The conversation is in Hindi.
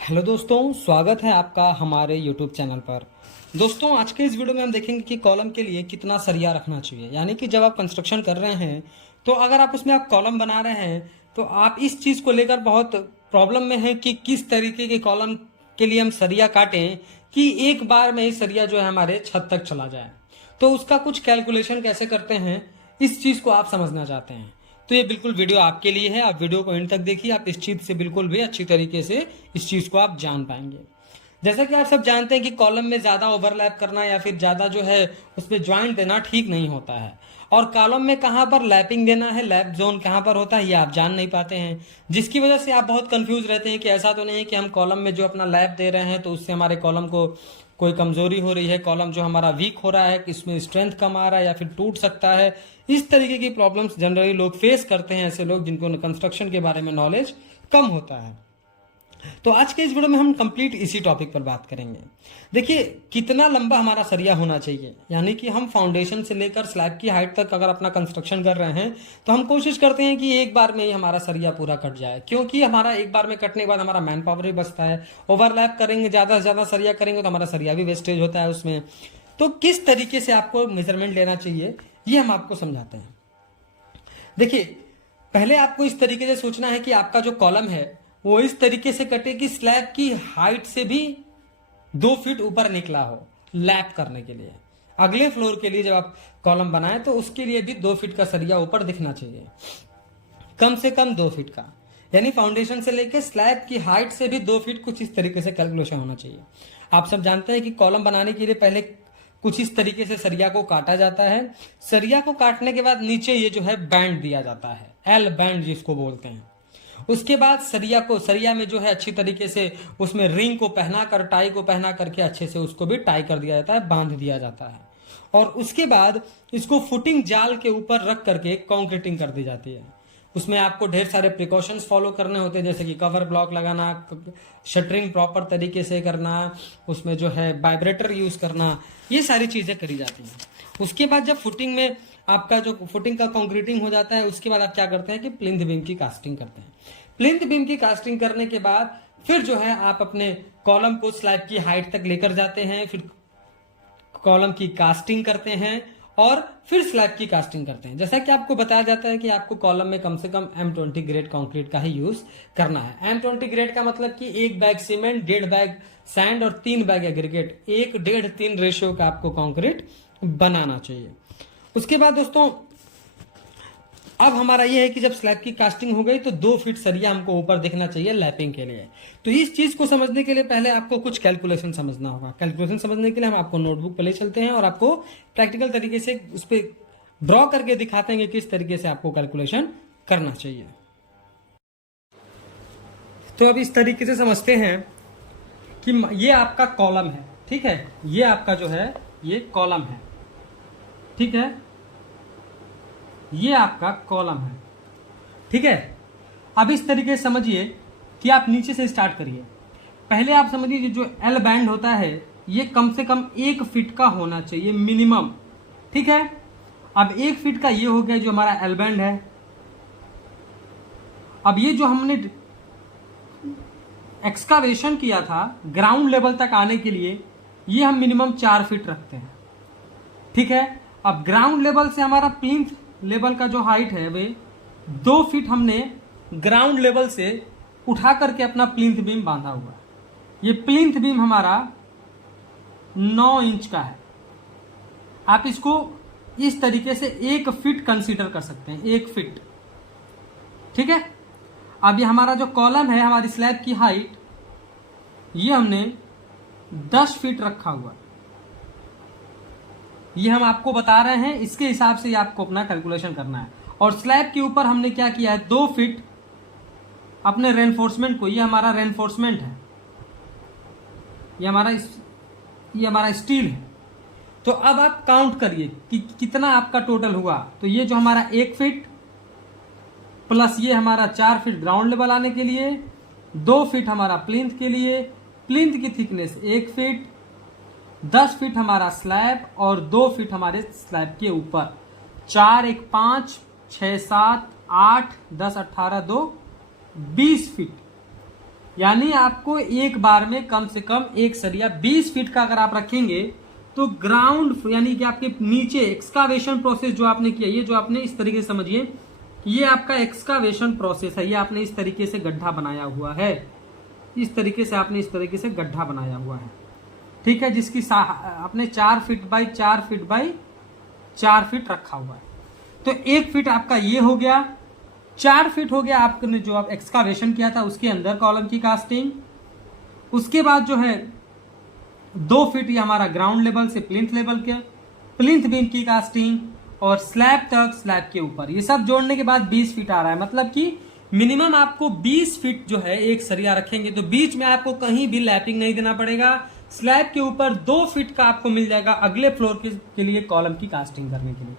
हेलो दोस्तों, स्वागत है आपका हमारे यूट्यूब चैनल पर। दोस्तों, आज के इस वीडियो में हम देखेंगे कि कॉलम के लिए कितना सरिया रखना चाहिए। यानी कि जब आप कंस्ट्रक्शन कर रहे हैं तो अगर आप उसमें आप कॉलम बना रहे हैं तो आप इस चीज़ को लेकर बहुत प्रॉब्लम में हैं कि किस तरीके के कॉलम के लिए हम सरिया काटें कि एक बार में ही सरिया जो है हमारे छत तक चला जाए। तो उसका कुछ कैलकुलेशन कैसे करते हैं, इस चीज़ को आप समझना चाहते हैं तो ये बिल्कुल वीडियो आपके लिए है। आप वीडियो को एंड तक देखिए, आप इस चीज़ से बिल्कुल भी अच्छी तरीके से इस चीज़ को आप जान पाएंगे। जैसा कि आप सब जानते हैं कि कॉलम में ज़्यादा ओवरलैप करना या फिर ज़्यादा जो है उस पर ज्वाइंट देना ठीक नहीं होता है। और कॉलम में कहाँ पर लैपिंग देना है, लैप जोन कहाँ पर होता है, ये आप जान नहीं पाते हैं, जिसकी वजह से आप बहुत कंफ्यूज रहते हैं कि ऐसा तो नहीं है कि हम कॉलम में जो अपना लैप दे रहे हैं तो उससे हमारे कॉलम को कोई कमजोरी हो रही है, कॉलम जो हमारा वीक हो रहा है, कि इसमें स्ट्रेंथ कम आ रहा है या फिर टूट सकता है। इस तरीके की प्रॉब्लम्स जनरली लोग फेस करते हैं, ऐसे लोग जिनको कंस्ट्रक्शन के बारे में नॉलेज कम होता है। तो आज के इस वीडियो में हम कंप्लीट इसी टॉपिक पर बात करेंगे। देखिए, कितना लंबा हमारा सरिया होना चाहिए, यानी कि हम फाउंडेशन से लेकर स्लैब की हाइट तक अगर अपना कंस्ट्रक्शन कर रहे हैं तो हम कोशिश करते हैं कि एक बार में ही हमारा सरिया पूरा कट जाए, क्योंकि हमारा एक बार में कटने के बाद हमारा मैन पावर भी बचता है। ओवरलैप करेंगे, ज़्यादा से ज़्यादा सरिया करेंगे तो हमारा सरिया भी वेस्टेज होता है उसमें। तो किस तरीके से आपको मेजरमेंट लेना चाहिए ये हम आपको समझाते हैं। देखिए, पहले आपको इस तरीके से सोचना है कि आपका जो कॉलम है वो इस तरीके से कटे कि स्लैब की हाइट से भी 2 फीट ऊपर निकला हो लैप करने के लिए। अगले फ्लोर के लिए जब आप कॉलम बनाए तो उसके लिए भी 2 फीट का सरिया ऊपर दिखना चाहिए, कम से कम 2 फीट का। यानी फाउंडेशन से लेकर स्लैब की हाइट से भी 2 फीट कुछ इस तरीके से कैलकुलेशन होना चाहिए। आप सब जानते हैं कि कॉलम बनाने के लिए पहले कुछ इस तरीके से सरिया को काटा जाता है। सरिया को काटने के बाद नीचे ये जो है बैंड दिया जाता है, एल बैंड जिसको बोलते हैं। उसके बाद सरिया में जो है अच्छी तरीके से उसमें रिंग को पहना कर, टाई को पहना करके अच्छे से उसको भी टाई कर दिया जाता है, बांध दिया जाता है। और उसके बाद इसको फुटिंग जाल के ऊपर रख करके कंक्रीटिंग कर दी जाती है। उसमें आपको ढेर सारे प्रिकॉशंस फॉलो करने होते हैं, जैसे कि कवर ब्लॉक लगाना, शटरिंग प्रॉपर तरीके से करना, उसमें जो है वाइब्रेटर यूज करना, ये सारी चीजें करी जाती हैं। उसके बाद जब फुटिंग में आपका जो फुटिंग का कंक्रीटिंग हो जाता है, उसके बाद आप क्या करते हैं कि प्लिंथ बीम की कास्टिंग करते हैं। प्लिंथ बीम की कास्टिंग करने के बाद फिर जो है आप अपने कॉलम को स्लैब की हाइट तक लेकर जाते हैं, फिर कॉलम की कास्टिंग करते हैं और फिर स्लैब की कास्टिंग करते हैं। जैसा कि आपको बताया जाता है कि आपको कॉलम में कम से कम M20 ग्रेड कंक्रीट का ही यूज करना है। M20 ग्रेड का मतलब कि 1 बैग सीमेंट, 1.5 बैग सैंड और 3 बैग एग्रीगेट, 1:1.5:3 रेशियो का आपको कंक्रीट बनाना चाहिए। उसके बाद दोस्तों, अब हमारा ये है कि जब स्लैब की कास्टिंग हो गई तो 2 फीट सरिया हमको ऊपर दिखना चाहिए लैपिंग के लिए। तो इस चीज को समझने के लिए पहले आपको कुछ कैलकुलेशन समझना होगा। कैलकुलेशन समझने के लिए हम आपको नोटबुक पे ले चलते हैं और आपको प्रैक्टिकल तरीके से उस पर ड्रॉ करके दिखाते हैं कि किस तरीके से आपको कैलकुलेशन करना चाहिए। तो अब इस तरीके से समझते हैं कि ये आपका कॉलम है, ठीक है, ये आपका जो है ये कॉलम है, ठीक है, ये आपका कॉलम है, ठीक है। अब इस तरीके से समझिए कि आप नीचे से स्टार्ट करिए। पहले आप समझिए जो एल बैंड होता है ये कम से कम 1 फीट का होना चाहिए मिनिमम, ठीक है। अब 1 फीट का ये हो गया जो हमारा एल बैंड है। अब ये जो हमने एक्सकावेशन किया था ग्राउंड लेवल तक आने के लिए, ये हम मिनिमम 4 फीट रखते हैं, ठीक है। अब ग्राउंड लेवल से हमारा प्लिंथ लेवल का जो हाइट है वे 2 फीट हमने ग्राउंड लेवल से उठा करके अपना प्लिंथ बीम बांधा हुआ है। ये प्लिंथ बीम हमारा 9 इंच का है। आप इसको इस तरीके से 1 फीट कंसीडर कर सकते हैं, 1 फीट, ठीक है। अब ये हमारा जो कॉलम है, हमारी स्लैब की हाइट, ये हमने 10 फीट रखा हुआ है। ये हम आपको बता रहे हैं, इसके हिसाब से आपको अपना कैलकुलेशन करना है। और स्लैब के ऊपर हमने क्या किया है, 2 फीट अपने रेनफोर्समेंट को, ये हमारा रेनफोर्समेंट है, ये हमारा स्टील है। तो अब आप काउंट करिए कि कितना आपका टोटल हुआ। तो ये जो हमारा 1 फीट प्लस ये हमारा 4 फीट ग्राउंड लेवल आने के लिए, 2 फीट हमारा प्लिंथ के लिए, प्लिंथ की थिकनेस 1 फीट, 10 फीट हमारा स्लैब और 2 फीट हमारे स्लैब के ऊपर, 4 1 5 6 7 8 10 18 2 20 फीट। यानी आपको एक बार में कम से कम एक सरिया 20 फीट का अगर आप रखेंगे तो ग्राउंड यानी कि आपके नीचे एक्सकावेशन प्रोसेस जो आपने किया, ये जो आपने इस तरीके से समझिए, ये आपका एक्सकावेशन प्रोसेस है। ये आपने इस तरीके से गड्ढा बनाया हुआ है, इस तरीके से आपने इस तरीके से गड्ढा बनाया हुआ है, ठीक है, जिसकी आपने 4 feet by 4 feet by 4 feet रखा हुआ है। तो 1 फीट आपका ये हो गया, 4 फीट हो गया आपने जो आप एक्सकावेशन किया था उसके अंदर कॉलम की कास्टिंग। उसके बाद जो है 2 फीट ये हमारा ग्राउंड लेवल से प्लिंथ लेवल के प्लिंथ बीम की कास्टिंग, और स्लैब तक, स्लैब के ऊपर, ये सब जोड़ने के बाद 20 फीट आ रहा है। मतलब कि मिनिमम आपको 20 फीट जो है एक सरिया रखेंगे तो बीच में आपको कहीं भी लैपिंग नहीं देना पड़ेगा। स्लैब के ऊपर 2 फीट का आपको मिल जाएगा अगले फ्लोर के लिए कॉलम की कास्टिंग करने के लिए।